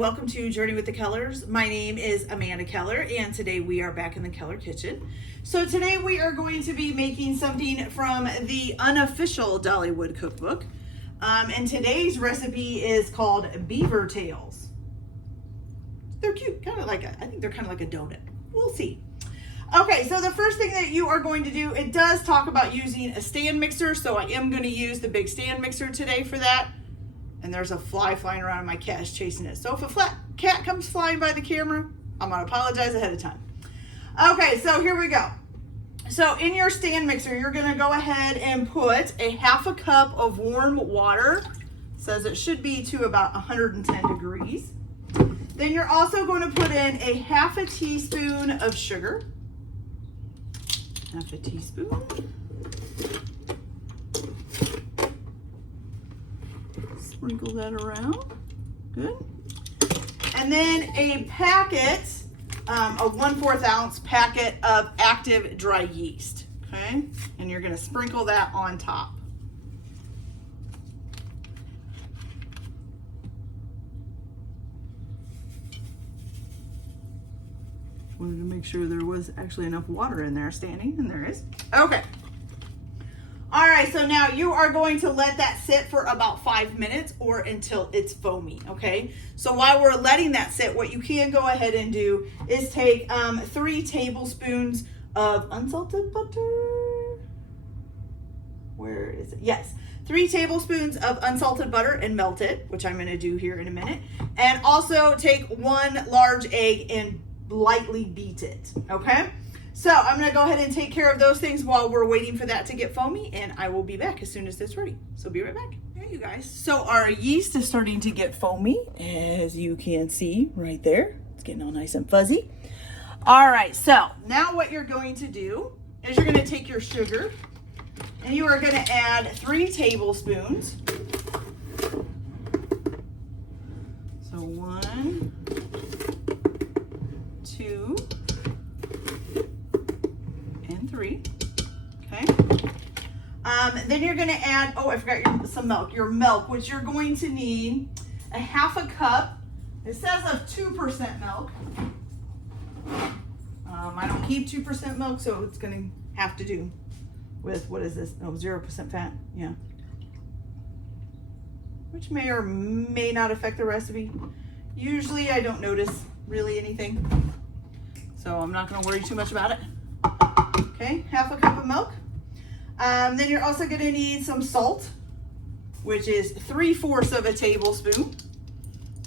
welcome to Journey with the Kellers. My name is Amanda Keller, and today we are back in the Keller kitchen. So today we are going to be making something from the Unofficial Dollywood cookbook. And today's recipe is called Beaver tails. They're cute, I think they're kind of like a donut. We'll see. Okay, so the first thing that you are going to do, it does talk about using a stand mixer, so I am going to use the big stand mixer today for that. And there's a fly flying around and my cat is chasing it. So if a cat comes flying by the camera, I'm gonna apologize ahead of time. Okay, so here we go. So in your stand mixer, you're gonna go ahead and put a half a cup of warm water. It says it should be to about 110 degrees. Then you're also going to put in a half a teaspoon of sugar. Half a teaspoon. Sprinkle that around, good. And then a packet, a 1/4 ounce packet of active dry yeast, okay? And you're gonna sprinkle that on top. Wanted to make sure there was actually enough water in there standing, and there is. Okay. All right, so now you are going to let that sit for about 5 minutes or until it's foamy, okay? So while we're letting that sit, what you can go ahead and do is take 3 tablespoons of unsalted butter. Where is it? Yes, 3 tablespoons of unsalted butter and melt it, which I'm gonna do here in a minute. And also take 1 large egg and lightly beat it, okay? So I'm gonna go ahead and take care of those things while we're waiting for that to get foamy, and I will be back as soon as it's ready. So be right back. There you guys. So our yeast is starting to get foamy, as you can see right there. It's getting all nice and fuzzy. All right, so now what you're going to do is you're gonna take your sugar and you are gonna add 3 tablespoons. So 1, 2, 3, okay. Then you're gonna add, oh, I forgot some milk. Your milk, which you're going to need a half a cup. It says of 2% milk. I don't keep 2% milk, so it's gonna have to do with, what is this? Oh, 0% fat, yeah. Which may or may not affect the recipe. Usually I don't notice really anything, so I'm not gonna worry too much about it. Okay, half a cup of milk. Then you're also gonna need some salt, which is 3/4 of a tablespoon.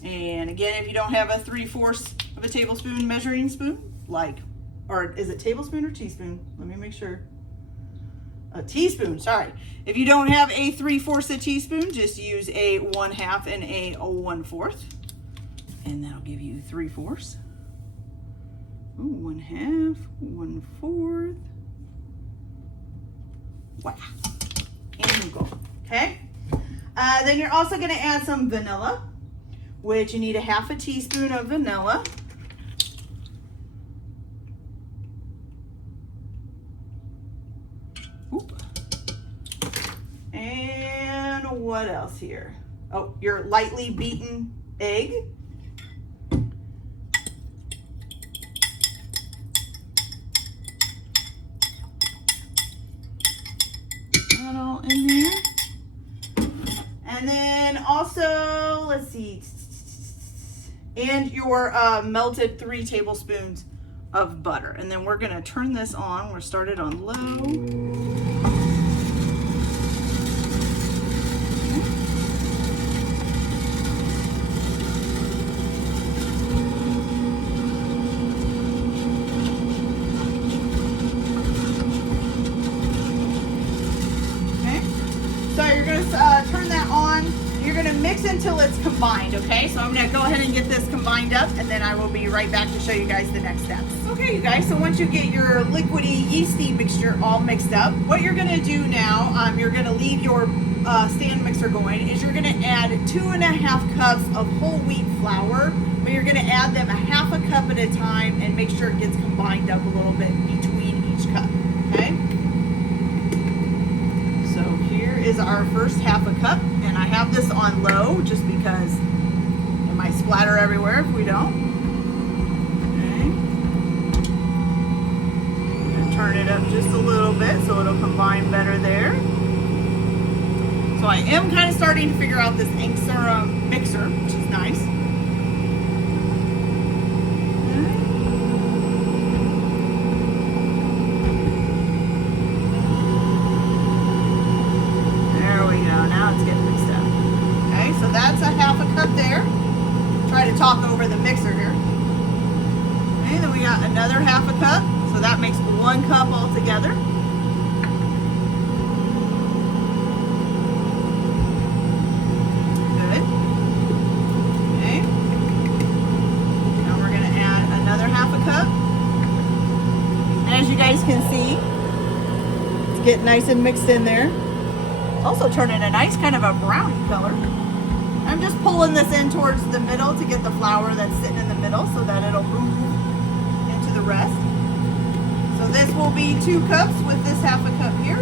And again, if you don't have a 3/4 of a tablespoon measuring spoon, or is it tablespoon or teaspoon? Let me make sure. A teaspoon, sorry. If you don't have a 3/4 a teaspoon, just use a 1/2 and a 1/4. And that'll give you 3/4. 1/2, 1/4. Wow. And you go. Okay. Then you're also going to add some vanilla, which you need a half a teaspoon of vanilla. Oop. And what else here? Oh, your lightly beaten egg. In there. And then also, let's see, and your melted 3 tablespoons of butter. And then we're gonna turn this on. We're started on low. Turn that on. You're gonna mix until it's combined, okay? So I'm gonna go ahead and get this combined up, and then I will be right back to show you guys the next steps. Okay, you guys, so once you get your liquidy, yeasty mixture all mixed up, what you're gonna do now, you're gonna leave your stand mixer going, is you're gonna add 2.5 cups of whole wheat flour, but you're gonna add them a half a cup at a time and make sure it gets combined up a little bit between each cup, okay? So here is our first half a cup, and I have this on low just because it might splash splatter everywhere if we don't. Okay. And turn it up just a little bit so it'll combine better there. So I am kind of starting to figure out this mixer, which is nice. Try to talk over the mixer here. Okay, then we got another half a cup, so that makes 1 cup altogether. Good. Okay. Now we're going to add another half a cup. And as you guys can see, it's getting nice and mixed in there. It's also turning a nice kind of a brownie color. I'm just pulling this in towards the middle to get the flour that's sitting in the middle so that it'll move into the rest. So this will be 2 cups with this half a cup here.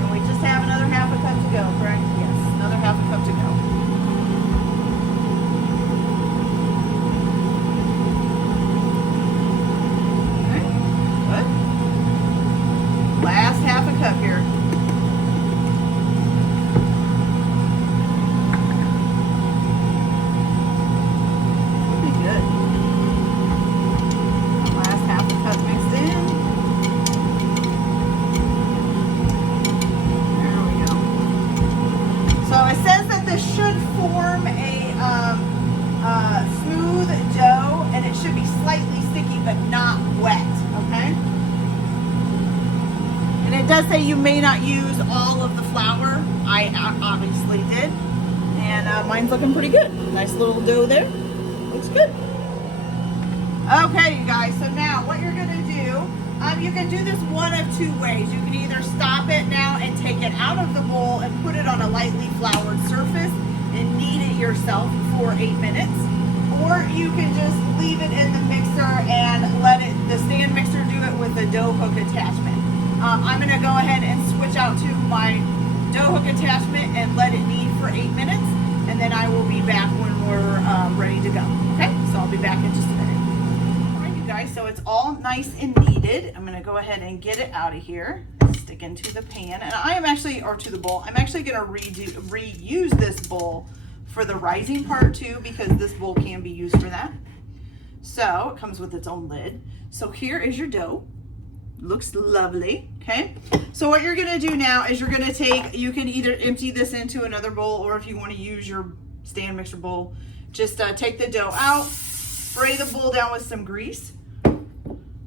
And we just have another half a cup to go, correct? Yes, another half a cup to go. Okay, good. Last half a cup here. Smooth dough, and it should be slightly sticky but not wet, okay? And it does say you may not use all of the flour. I obviously did, and mine's looking pretty good. Nice little dough there. Looks good. Okay, you guys, so now what you're gonna do, you can do this one of 2 ways. You can either stop it now and take it out of the bowl and put it on a lightly floured surface and knead it yourself for 8 minutes. Or you can just leave it in the mixer and let the stand mixer do it with the dough hook attachment. I'm gonna go ahead and switch out to my dough hook attachment and let it knead for 8 minutes, and then I will be back when we're ready to go. Okay, so I'll be back in just a minute. All right, you guys, so it's all nice and kneaded. I'm gonna go ahead and get it out of here, stick into the pan, and to the bowl. I'm actually gonna reuse this bowl for the rising part too, because this bowl can be used for that. So it comes with its own lid. So here is your dough. Looks lovely. Okay, so what you're gonna do now is you're gonna you can either empty this into another bowl, or if you want to use your stand mixer bowl, just take the dough out, spray the bowl down with some grease.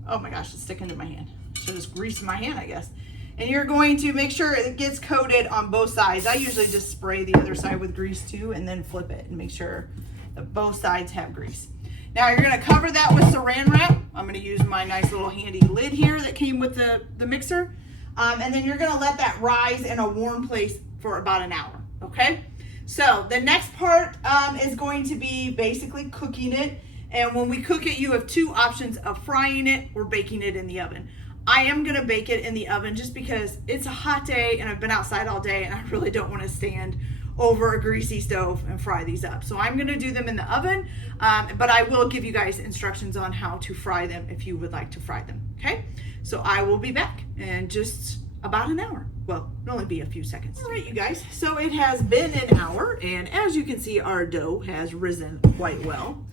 Oh my gosh, it's sticking to my hand. Should just grease my hand, I guess. And you're going to make sure it gets coated on both sides. I usually just spray the other side with grease too, and then flip it and make sure that both sides have grease. Now you're gonna cover that with saran wrap. I'm gonna use my nice little handy lid here that came with the mixer. And then you're gonna let that rise in a warm place for about an hour, okay? So the next part is going to be basically cooking it. And when we cook it, you have 2 options of frying it or baking it in the oven. I am gonna bake it in the oven just because it's a hot day and I've been outside all day and I really don't wanna stand over a greasy stove and fry these up. So I'm gonna do them in the oven, but I will give you guys instructions on how to fry them if you would like to fry them, okay? So I will be back in just about an hour. Well, it'll only be a few seconds. All right, you guys, so it has been an hour, and as you can see, our dough has risen quite well.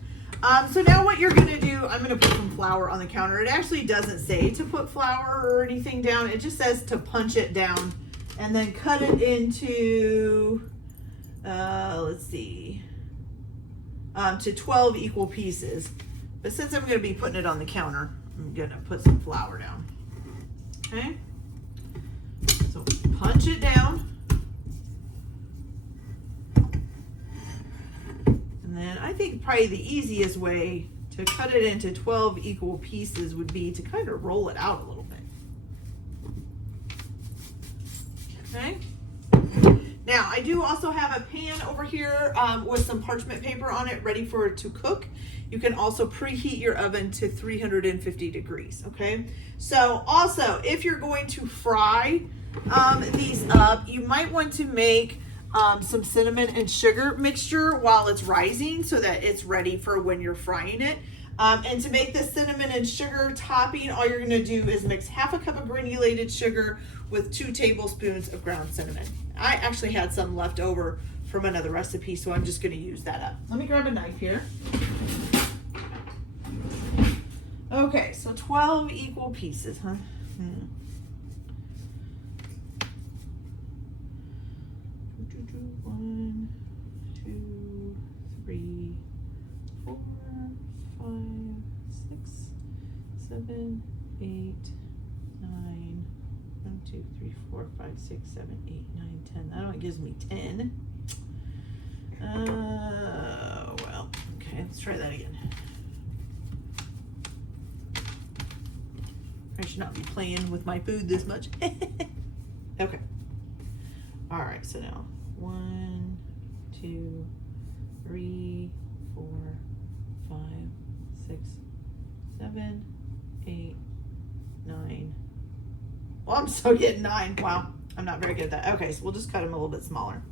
So now what you're gonna do, I'm gonna put some flour on the counter. It actually doesn't say to put flour or anything down. It just says to punch it down and then cut it into, let's see, to 12 equal pieces. But since I'm gonna be putting it on the counter, I'm gonna put some flour down, okay? So punch it down. And then I think probably the easiest way to cut it into 12 equal pieces would be to kind of roll it out a little bit. Okay. Now I do also have a pan over here with some parchment paper on it ready for it to cook. You can also preheat your oven to 350 degrees, okay? So also, if you're going to fry these up, you might want to make some cinnamon and sugar mixture while it's rising so that it's ready for when you're frying it. And to make the cinnamon and sugar topping, all you're gonna do is mix half a cup of granulated sugar with 2 tablespoons of ground cinnamon. I actually had some left over from another recipe, so I'm just gonna use that up. Let me grab a knife here. Okay, so 12 equal pieces, huh? 1, 2, 3, 4, 5, 6, 7, 8, 9. 1, 2, 3, 4, 5, 6, 7, 8, 9, 10. That only gives me 10. Well, okay, let's try that again. I should not be playing with my food this much. Okay. All right, so now 1, 2, 3, 4, 5, 6, 7, 8, 9. Well, I'm still getting 9. Wow, I'm not very good at that. Okay, so we'll just cut them a little bit smaller.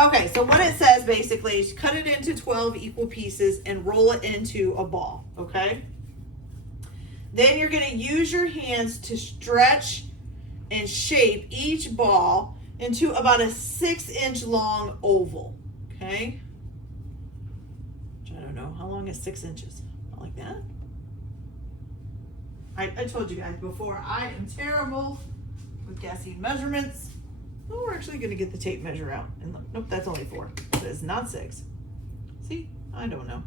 Okay, so what it says basically is cut it into 12 equal pieces and roll it into a ball, okay? Then you're gonna use your hands to stretch and shape each ball into about a 6-inch long oval, okay? Which I don't know, how long is 6 inches? Not like that? I told you guys before, I am terrible with guessing measurements. Oh, we're actually gonna get the tape measure out. And look, nope, that's only 4. That is not 6. See, I don't know.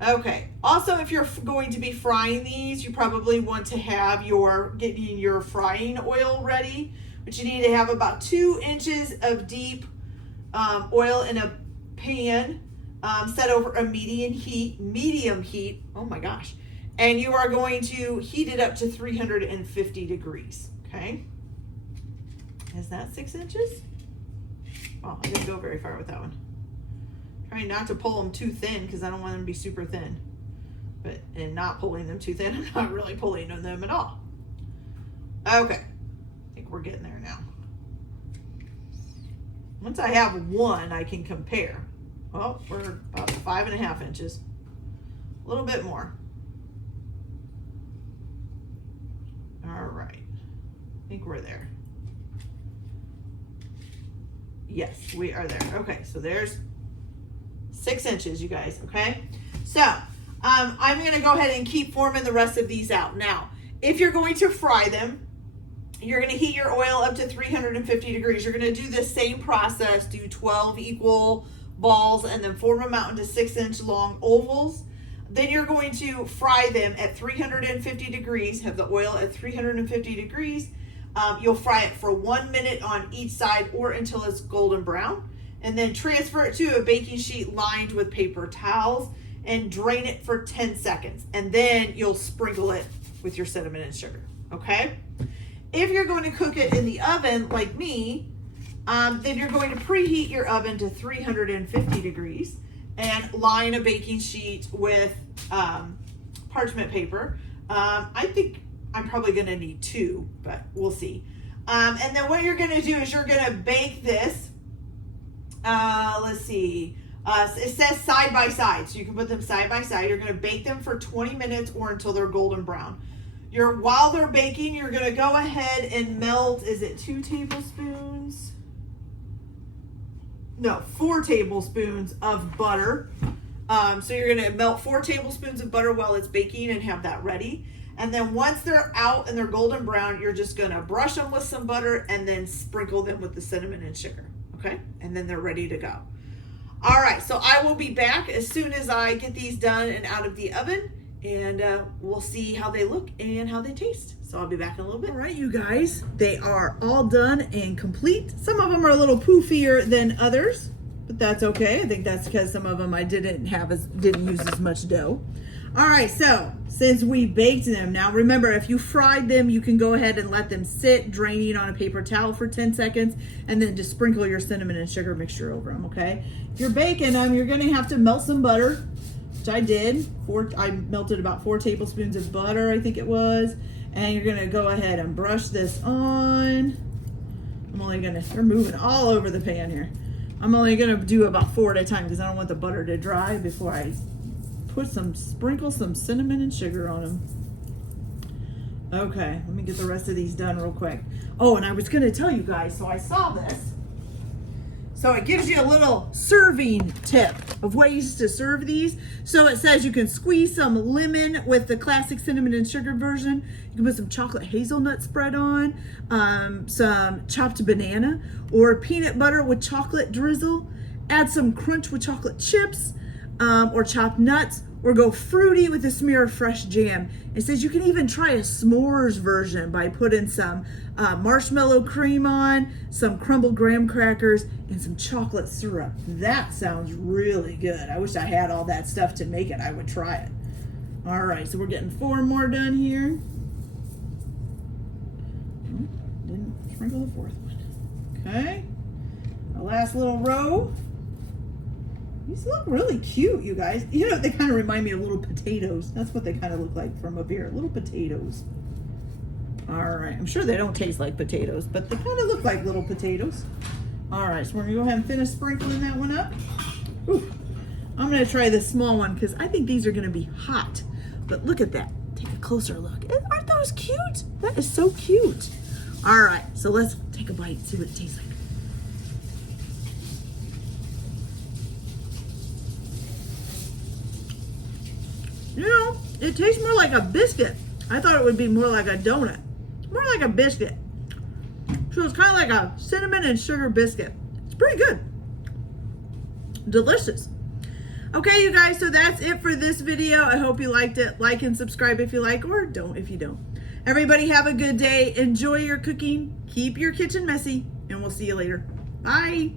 Okay, also if you're going to be frying these, you probably want to have getting your frying oil ready, but you need to have about 2 inches of deep oil in a pan set over a medium heat, oh my gosh, and you are going to heat it up to 350 degrees, okay? Is that 6 inches? Oh, I didn't go very far with that one. Trying not to pull them too thin because I don't want them to be super thin. And not pulling them too thin, I'm not really pulling on them at all. Okay, I think we're getting there now. Once I have one, I can compare. Oh, we're about 5.5 inches. A little bit more. All right, I think we're there. Yes, we are there. Okay, so there's 6 inches, you guys, okay? So, I'm gonna go ahead and keep forming the rest of these out. Now, if you're going to fry them, you're gonna heat your oil up to 350 degrees. You're gonna do the same process, do 12 equal balls and then form them out into 6-inch long ovals. Then you're going to fry them at 350 degrees, have the oil at 350 degrees. You'll fry it for 1 minute on each side or until it's golden brown. And then transfer it to a baking sheet lined with paper towels and drain it for 10 seconds. And then you'll sprinkle it with your cinnamon and sugar, okay? If you're going to cook it in the oven like me, then you're going to preheat your oven to 350 degrees and line a baking sheet with parchment paper. I think I'm probably gonna need 2, but we'll see. And then what you're gonna do is you're gonna bake this. Let's see. It says side by side, so you can put them side by side. You're gonna bake them for 20 minutes or until they're golden brown. While they're baking, you're gonna go ahead and melt, is it 2 tablespoons? No, 4 tablespoons of butter. So you're gonna melt 4 tablespoons of butter while it's baking and have that ready. And then once they're out and they're golden brown, you're just gonna brush them with some butter and then sprinkle them with the cinnamon and sugar, okay? And then they're ready to go. All right, so I will be back as soon as I get these done and out of the oven, and we'll see how they look and how they taste. So I'll be back in a little bit. All right, you guys, they are all done and complete. Some of them are a little poofier than others, but that's okay. I think that's because some of them I didn't use as much dough. All right, so since we baked them, now remember, if you fried them, you can go ahead and let them sit, draining on a paper towel for 10 seconds, and then just sprinkle your cinnamon and sugar mixture over them, okay? If you're baking them, you're gonna have to melt some butter, which I did. I melted about 4 tablespoons of butter, I think it was, and you're gonna go ahead and brush this on they're moving all over the pan here. I'm only gonna do about 4 at a time because I don't want the butter to dry before I sprinkle some cinnamon and sugar on them. Okay, let me get the rest of these done real quick. Oh, and I was gonna tell you guys, so I saw this. So it gives you a little serving tip of ways to serve these. So it says you can squeeze some lemon with the classic cinnamon and sugar version. You can put some chocolate hazelnut spread on, some chopped banana, or peanut butter with chocolate drizzle. Add some crunch with chocolate chips, or chopped nuts, or go fruity with a smear of fresh jam. It says you can even try a s'mores version by putting some marshmallow cream on, some crumbled graham crackers, and some chocolate syrup. That sounds really good. I wish I had all that stuff to make it. I would try it. All right, so we're getting 4 more done here. Didn't sprinkle the 4th one. Okay, the last little row. These look really cute, you guys. You know, they kind of remind me of little potatoes. That's what they kind of look like from up here, little potatoes. All right, I'm sure they don't taste like potatoes, but they kind of look like little potatoes. All right, so we're gonna go ahead and finish sprinkling that one up. Ooh, I'm gonna try this small one because I think these are gonna be hot. But look at that, take a closer look. Aren't those cute? That is so cute. All right, so let's take a bite and see what it tastes like. You know, it tastes more like a biscuit. I thought it would be more like a donut. More like a biscuit. So it's kind of like a cinnamon and sugar biscuit. It's pretty good. Delicious. Okay, you guys, so that's it for this video. I hope you liked it. Like and subscribe if you like, or don't if you don't. Everybody have a good day. Enjoy your cooking. Keep your kitchen messy, and we'll see you later. Bye.